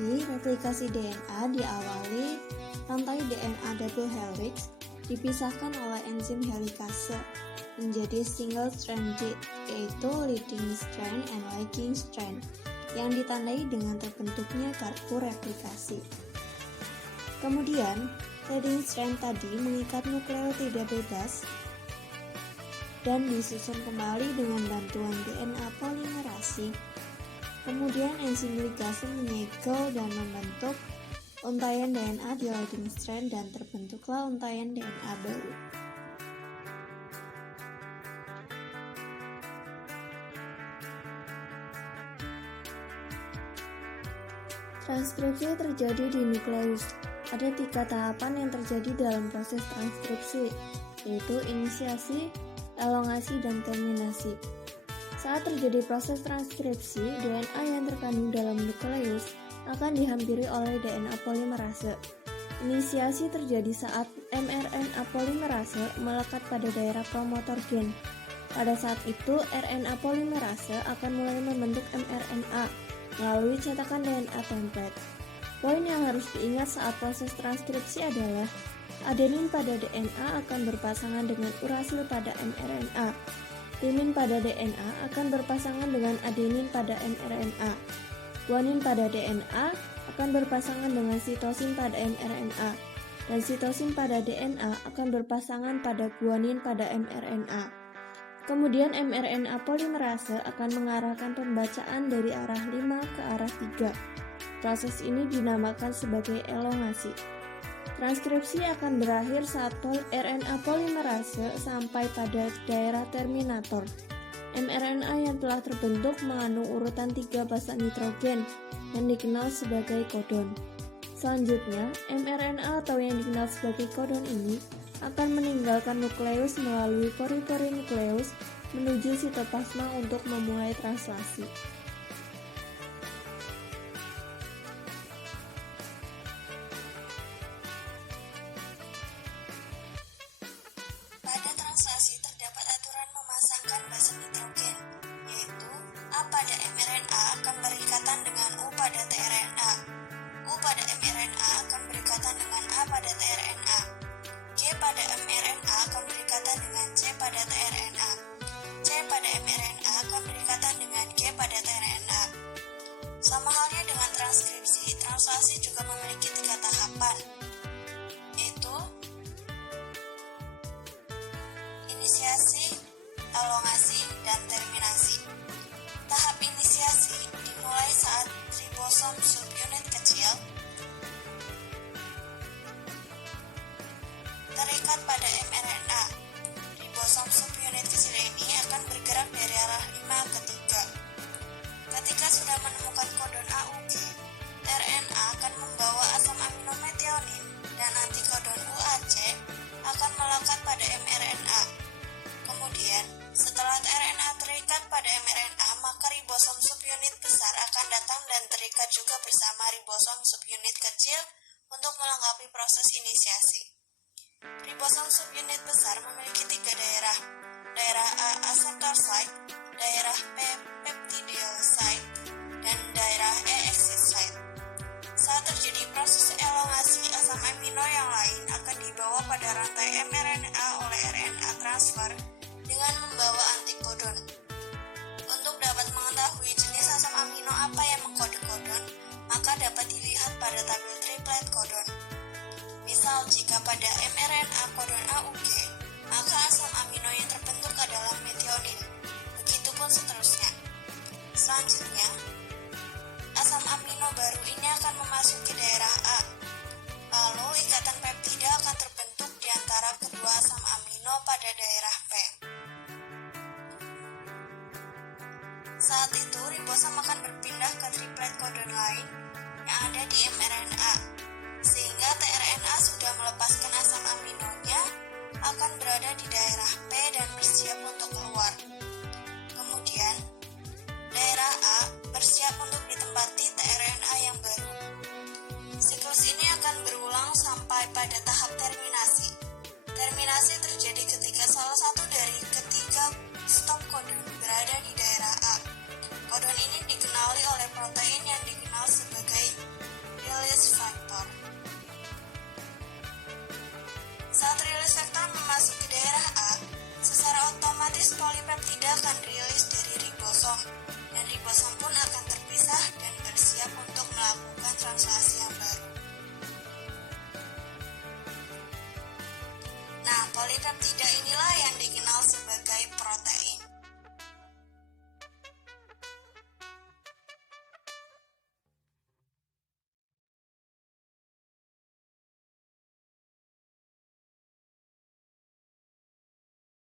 Jadi, replikasi DNA diawali rantai DNA double helix dipisahkan oleh enzim helikase menjadi single-stranded, yaitu leading strand and lagging strand, yang ditandai dengan terbentuknya kartu replikasi. Kemudian, leading strand tadi mengikat nukleotida bebas dan disusun kembali dengan bantuan DNA polimerasi. Kemudian enzim ligase menyegel dan membentuk untaian DNA di leading strand dan terbentuklah untaian DNA baru. Transkripsi terjadi di nukleus. Ada 3 tahapan yang terjadi dalam proses transkripsi, yaitu inisiasi, elongasi, dan terminasi. Saat terjadi proses transkripsi, DNA yang terkandung dalam nukleus akan dihampiri oleh DNA polimerase. Inisiasi terjadi saat mRNA polimerase melekat pada daerah promotor gen. Pada saat itu, RNA polimerase akan mulai membentuk mRNA melalui cetakan DNA template. Poin yang harus diingat saat proses transkripsi adalah adenin pada DNA akan berpasangan dengan urasil pada mRNA. Timin pada DNA akan berpasangan dengan adenin pada mRNA. Guanin pada DNA akan berpasangan dengan sitosin pada mRNA. Dan sitosin pada DNA akan berpasangan pada guanin pada mRNA. Kemudian mRNA polimerase akan mengarahkan pembacaan dari arah 5 ke arah 3. Proses ini dinamakan sebagai elongasi. Transkripsi akan berakhir saat RNA polimerase sampai pada daerah terminator. mRNA yang telah terbentuk mengandung urutan 3 basa nitrogen yang dikenal sebagai kodon. Selanjutnya, mRNA atau yang dikenal sebagai kodon ini akan meninggalkan nukleus melalui pori-pori nukleus menuju sitoplasma untuk memulai translasi. Pada translasi terdapat aturan memasangkan basa nitrogen, yaitu A pada mRNA akan berikatan dengan U pada tRNA. U pada mRNA akan berikatan dengan A pada tRNA. G pada mRNA akan berikatan dengan C pada tRNA. C pada mRNA akan berikatan dengan G pada tRNA. Sama halnya dengan transkripsi, translasi juga memiliki 3 tahapan, yaitu inisiasi, elongasi, dan terminasi. Tahap inisiasi dimulai saat ribosom subunit kecil terikat pada mRNA. Ribosom subunit kecil ini akan bergerak dari arah 5 ke 3. Ketika sudah menemukan kodon AUG, tRNA akan membawa asam amino metionin dan antikodon UAC akan melekat pada mRNA. Kemudian, setelah tRNA terikat pada mRNA, maka ribosom subunit besar akan datang dan terikat juga bersama ribosom subunit kecil untuk melengkapi proses inisiasi. Ribosom subunit besar memiliki 3 daerah. Daerah A acceptor site, daerah P peptidyl site, dan daerah E exit site. Saat terjadi proses elongasi, asam amino yang lain akan dibawa pada rantai mRNA oleh RNA transfer dengan membawa antikodon. Untuk dapat mengetahui jenis asam amino apa yang mengkode kodon, maka dapat dilihat pada tabel triplet kodon. Misal, jika pada mRNA kodon AUG, maka asam amino yang terbentuk adalah metionin. Begitupun seterusnya. Selanjutnya, asam amino baru ini akan memasuki daerah A. Lalu, ikatan peptida akan terbentuk di antara kedua asam amino pada daerah P. Saat itu, ribosom akan berpindah ke triplet kodon lain yang ada di mRNA, sehingga tRNA sudah melepaskan asam aminonya akan berada di daerah P dan bersiap untuk keluar. Kemudian, daerah A bersiap untuk ditempati tRNA yang baru. Siklus ini akan berulang sampai pada tahap terminasi. Terminasi terjadi ketika salah satu dari ketiga stop kodon berada di daerah A. Kodon ini dikenali oleh protein yang dikenal sebagai ribosom, dan ribosom pun akan terpisah dan bersiap untuk melakukan translasi yang baru. Nah, polipeptida inilah yang dikenal sebagai